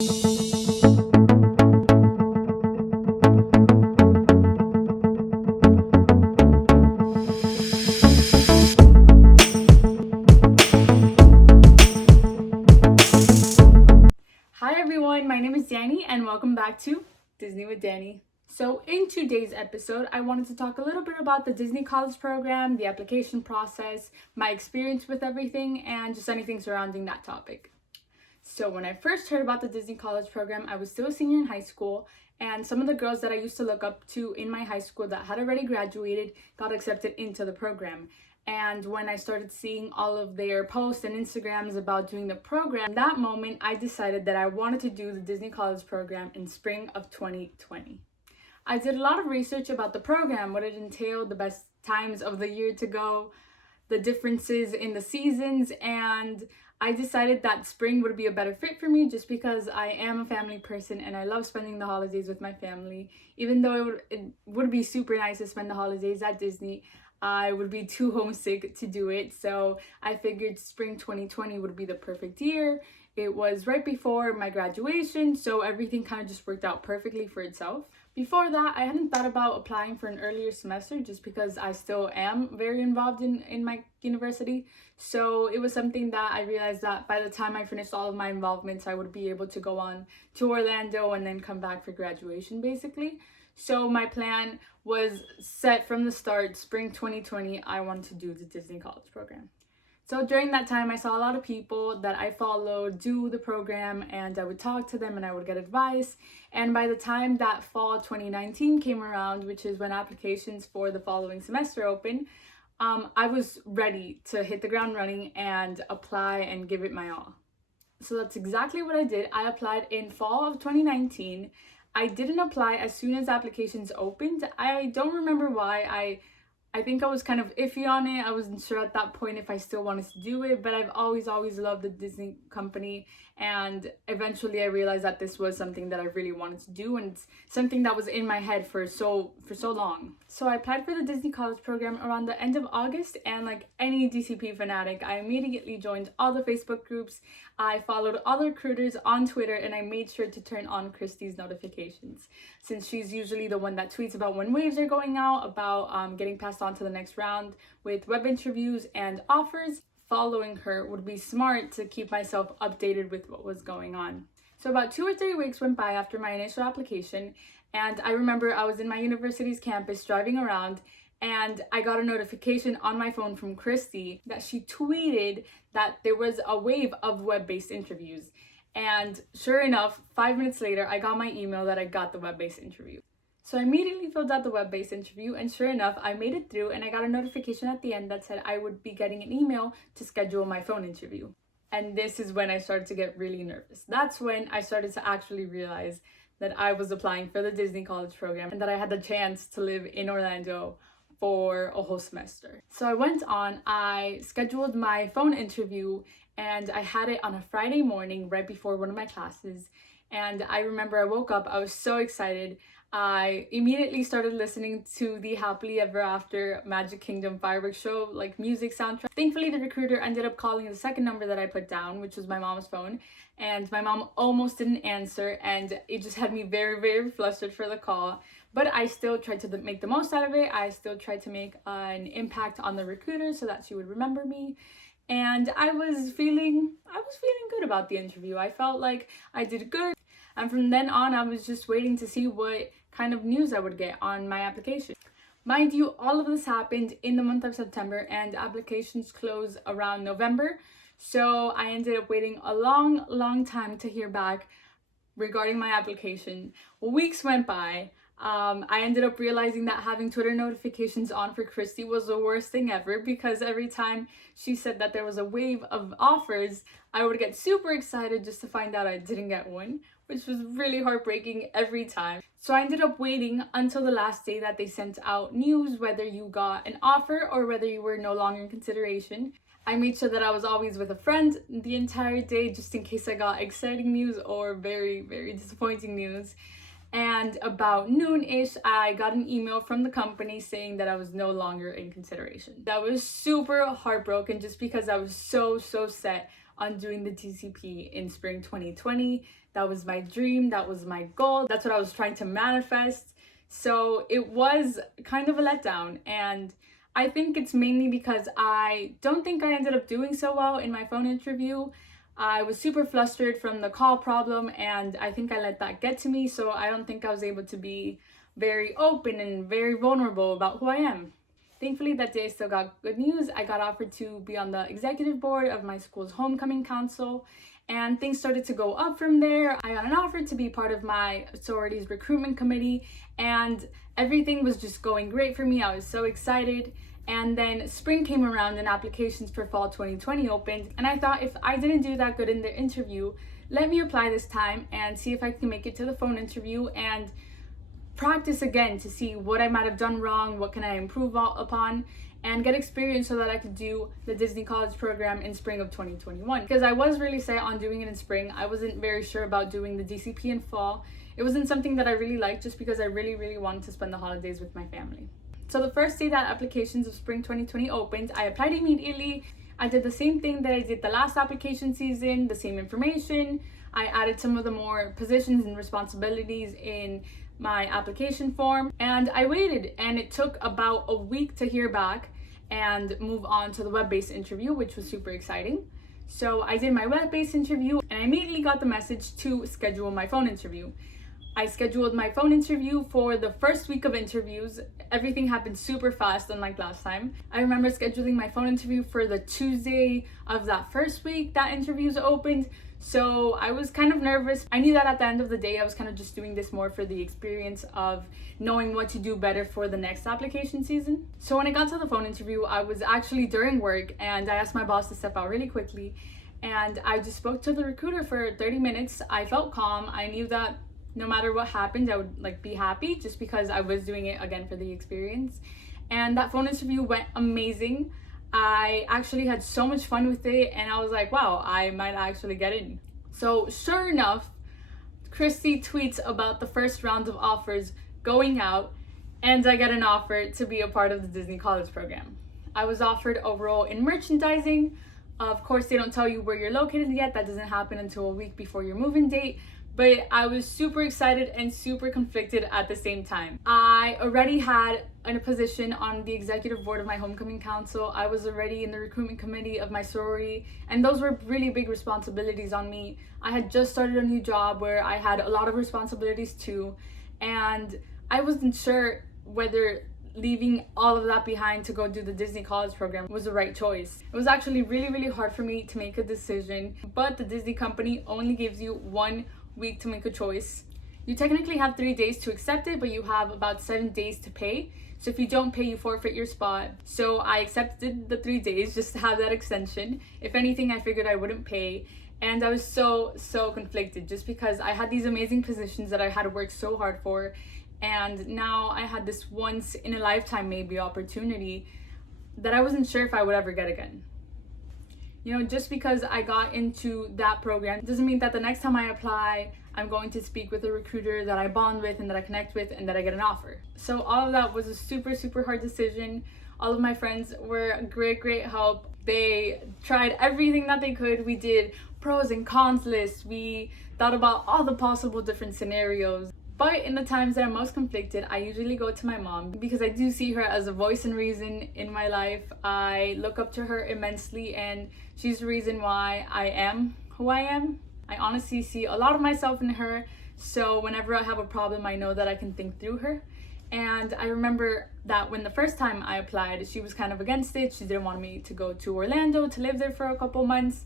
Hi everyone, my name is Dani and welcome back to Disney with Dani. So in today's episode, I wanted to talk a little bit about the Disney College Program, the application process, my experience with everything, and just anything surrounding that topic. So when I first heard about the Disney College Program, I was still a senior in high school, and some of the girls that I used to look up to in my high school that had already graduated got accepted into the program. And when I started seeing all of their posts and Instagrams about doing the program, that moment I decided that I wanted to do the Disney College Program in spring of 2020. I did a lot of research about the program, what it entailed, the best times of the year to go, the differences in the seasons, and I decided that spring would be a better fit for me just because I am a family person and I love spending the holidays with my family. Even though it would be super nice to spend the holidays at Disney, I would be too homesick to do it. So I figured spring 2020 would be the perfect year. It was right before my graduation, so everything kind of just worked out perfectly for itself. Before that, I hadn't thought about applying for an earlier semester just because I still am very involved in my university. So it was something that I realized that by the time I finished all of my involvements, I would be able to go on to Orlando and then come back for graduation, basically. So my plan was set from the start. Spring 2020, I wanted to do the Disney College Program. So during that time, I saw a lot of people that I followed do the program, and I would talk to them and I would get advice. And by the time that fall 2019 came around, which is when applications for the following semester open, I was ready to hit the ground running and apply and give it my all. So that's exactly what I did. I applied in fall of 2019. I didn't apply as soon as applications opened. I don't remember why. I think I was kind of iffy on it. I wasn't sure at that point if I still wanted to do it, but I've always loved the Disney company, and eventually I realized that this was something that I really wanted to do, and it's something that was in my head for so long. So I applied for the Disney College Program around the end of August, and like any DCP fanatic, I immediately joined all the Facebook groups. I followed all the recruiters on Twitter, and I made sure to turn on Christy's notifications, since she's usually the one that tweets about when waves are going out, about getting passed on to the next round with web interviews and offers. Following her would be smart to keep myself updated with what was going on. So about 2 or 3 weeks went by after my initial application, and I remember I was in my university's campus driving around, and I got a notification on my phone from Christy that she tweeted that there was a wave of web-based interviews. And sure enough, 5 minutes later, I got my email that I got the web-based interview. So I immediately filled out the web-based interview, and sure enough, I made it through, and I got a notification at the end that said I would be getting an email to schedule my phone interview. And this is when I started to get really nervous. That's when I started to actually realize that I was applying for the Disney College Program and that I had the chance to live in Orlando for a whole semester. So I went on, I scheduled my phone interview, and I had it on a Friday morning right before one of my classes. And I remember I woke up, I was so excited. I immediately started listening to the Happily Ever After Magic Kingdom fireworks show, like music soundtrack. Thankfully, the recruiter ended up calling the second number that I put down, which was my mom's phone, and my mom almost didn't answer, and it just had me very flustered for the call. But I still tried to make the most out of it. I still tried to make an impact on the recruiter so that she would remember me. And I was feeling good about the interview. I felt like I did good. And from then on, I was just waiting to see what kind of news I would get on my application. Mind you, all of this happened in the month of September, and applications close around November. So I ended up waiting a long time to hear back regarding my application. Weeks went by. I ended up realizing that having Twitter notifications on for Christy was the worst thing ever, because every time she said that there was a wave of offers, I would get super excited just to find out I didn't get one, which was really heartbreaking every time. So I ended up waiting until the last day that they sent out news, whether you got an offer or whether you were no longer in consideration. I made sure that I was always with a friend the entire day, just in case I got exciting news or very disappointing news. And about noon-ish, I got an email from the company saying that I was no longer in consideration. That was super heartbroken, just because I was so set on doing the DCP in spring 2020. That was my dream, that was my goal, that's what I was trying to manifest. So it was kind of a letdown, and I think it's mainly because I don't think I ended up doing so well in my phone interview. I was super flustered from the call problem, and I think I let that get to me, so I don't think I was able to be very open and very vulnerable about who I am. Thankfully, that day I still got good news. I got offered to be on the executive board of my school's homecoming council, and things started to go up from there. I got an offer to be part of my sorority's recruitment committee, and everything was just going great for me. I was so excited. And then spring came around and applications for fall 2020 opened, and I thought if I didn't do that good in the interview, let me apply this time and see if I can make it to the phone interview and practice again to see what I might have done wrong, what can I improve upon, and get experience so that I could do the Disney College program in spring of 2021. Because I was really set on doing it in spring. I wasn't very sure about doing the DCP in fall. It wasn't something that I really liked just because I really wanted to spend the holidays with my family. So the first day that applications of spring 2020 opened, I applied immediately. I did the same thing that I did the last application season, the same information. I added some of the more positions and responsibilities in my application form, and I waited, and it took about a week to hear back and move on to the web-based interview, which was super exciting. So I did my web-based interview, and I immediately got the message to schedule my phone interview. I scheduled my phone interview for the first week of interviews. Everything happened super fast, unlike last time. I remember scheduling my phone interview for the Tuesday of that first week that interviews opened. So I was kind of nervous. I knew that at the end of the day, I was kind of just doing this more for the experience of knowing what to do better for the next application season. So when I got to the phone interview, I was actually during work, and I asked my boss to step out really quickly. And I just spoke to the recruiter for 30 minutes. I felt calm. I knew that no matter what happened, I would be happy just because I was doing it again for the experience. And that phone interview went amazing. I actually had so much fun with it, and I was like, wow, I might actually get in. So sure enough, Christy tweets about the first round of offers going out, and I get an offer to be a part of the Disney College program. I was offered a role in merchandising. Of course, they don't tell you where you're located yet. That doesn't happen until a week before your move-in date. But I was super excited and super conflicted at the same time. I already had a position on the executive board of my homecoming council. I was already in the recruitment committee of my sorority, and those were really big responsibilities on me. I had just started a new job where I had a lot of responsibilities too, and I wasn't sure whether leaving all of that behind to go do the Disney College program was the right choice. It was actually really hard for me to make a decision, but the Disney company only gives you 1 week to make a choice. You technically have 3 days to accept it, but you have about 7 days to pay. So if you don't pay, you forfeit your spot. So I accepted the 3 days just to have that extension. If anything, I figured I wouldn't pay. And I was so conflicted just because I had these amazing positions that I had worked so hard for. And now I had this once in a lifetime maybe opportunity that I wasn't sure if I would ever get again. You know, just because I got into that program doesn't mean that the next time I apply, I'm going to speak with a recruiter that I bond with and that I connect with and that I get an offer. So all of that was a super hard decision. All of my friends were a great help. They tried everything that they could. We did pros and cons lists. We thought about all the possible different scenarios. But in the times that I'm most conflicted, I usually go to my mom because I do see her as a voice and reason in my life. I look up to her immensely, and she's the reason why I am who I am. I honestly see a lot of myself in her, so whenever I have a problem, I know that I can think through her. And I remember that when the first time I applied, she was kind of against it. She didn't want me to go to Orlando to live there for a couple months.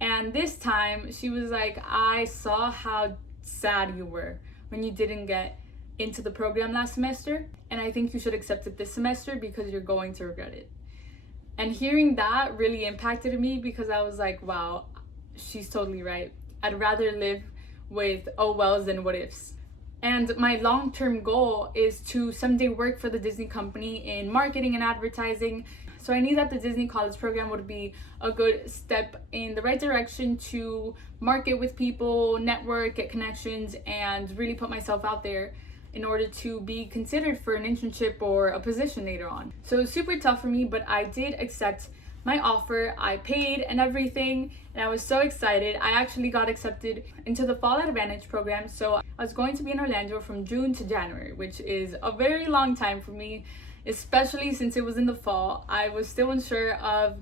And this time, she was like, I saw how sad you were when you didn't get into the program last semester, and I think you should accept it this semester because you're going to regret it. And hearing that really impacted me because I was like, wow, she's totally right. I'd rather live with oh wells than what ifs. And my long-term goal is to someday work for the Disney company in marketing and advertising. So I knew that the Disney College program would be a good step in the right direction to market with people, network, get connections, and really put myself out there in order to be considered for an internship or a position later on. So it was super tough for me, but I did accept my offer. I paid and everything, and I was so excited. I actually got accepted into the Fall Advantage program, so I was going to be in Orlando from June to January, which is a very long time for me, especially since it was in the fall. I was still unsure of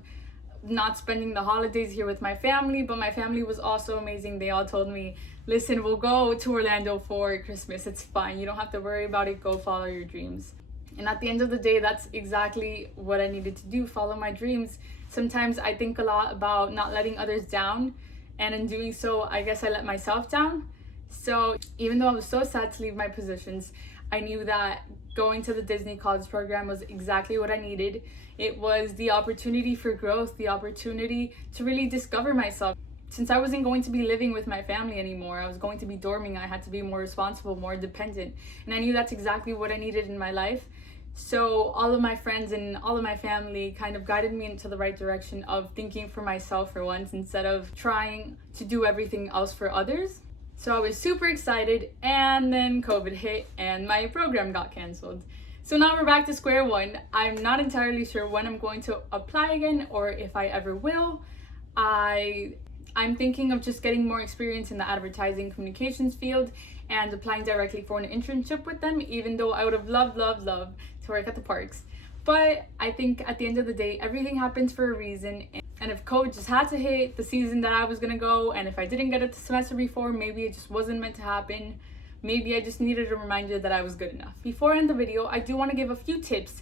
not spending the holidays here with my family, but my family was also amazing. They all told me, listen, we'll go to Orlando for Christmas. It's fine. You don't have to worry about it. Go follow your dreams. And at the end of the day, that's exactly what I needed to do, follow my dreams. Sometimes I think a lot about not letting others down, and in doing so, I guess I let myself down. So even though I was so sad to leave my positions, I knew that going to the Disney College program was exactly what I needed. It was the opportunity for growth, the opportunity to really discover myself. Since I wasn't going to be living with my family anymore, I was going to be dorming, I had to be more responsible, more independent. And I knew that's exactly what I needed in my life. So all of my friends and all of my family kind of guided me into the right direction of thinking for myself for once, instead of trying to do everything else for others. So I was super excited, and then COVID hit and my program got canceled. So now we're back to square one. I'm not entirely sure when I'm going to apply again or if I ever will. I'm thinking of just getting more experience in the advertising communications field and applying directly for an internship with them, even though I would have loved to work at the parks. But I think at the end of the day, everything happens for a reason. And if COVID just had to hit the season that I was gonna go, and if I didn't get it the semester before, maybe it just wasn't meant to happen. Maybe I just needed a reminder that I was good enough. Before I end the video, I do want to give a few tips.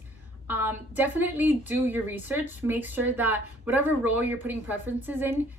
Definitely do your research. Make sure that whatever role you're putting preferences in,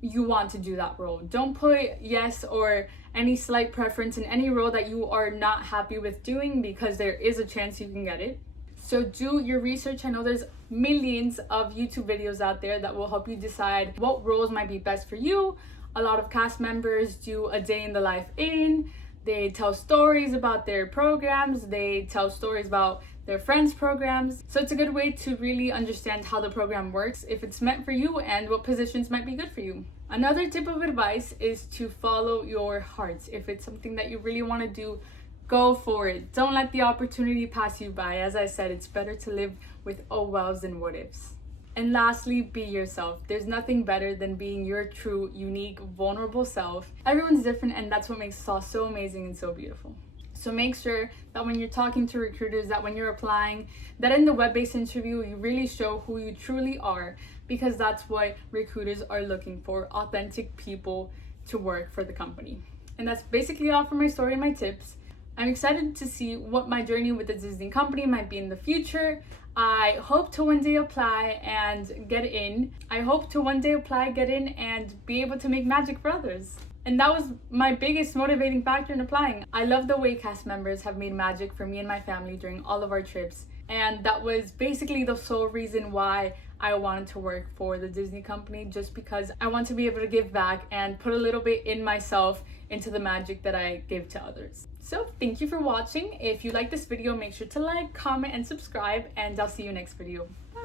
you want to do that role. Don't put yes or any slight preference in any role that you are not happy with doing, because there is a chance you can get it. So do your research. I know there's millions of YouTube videos out there that will help you decide what roles might be best for you. A lot of cast members do a day in the life in. They tell stories about their programs. They tell stories about their friends' programs. So it's a good way to really understand how the program works, if it's meant for you, and what positions might be good for you. Another tip of advice is to follow your heart. If it's something that you really want to do, go for it. Don't let the opportunity pass you by. As I said, it's better to live with oh wells than what ifs. And lastly, be yourself. There's nothing better than being your true, unique, vulnerable self. Everyone's different, and that's what makes us all so amazing and so beautiful. So make sure that when you're talking to recruiters, that when you're applying, that in the web-based interview, you really show who you truly are, because that's what recruiters are looking for, authentic people to work for the company. And that's basically all for my story and my tips. I'm excited to see what my journey with the Disney company might be in the future. I hope to one day apply and get in. And be able to make magic for others. And that was my biggest motivating factor in applying. I love the way cast members have made magic for me and my family during all of our trips. And that was basically the sole reason why I wanted to work for the Disney company, just because I want to be able to give back and put a little bit in myself into the magic that I give to others. So thank you for watching. If you like this video, make sure to like, comment, and subscribe, and I'll see you next video. Bye.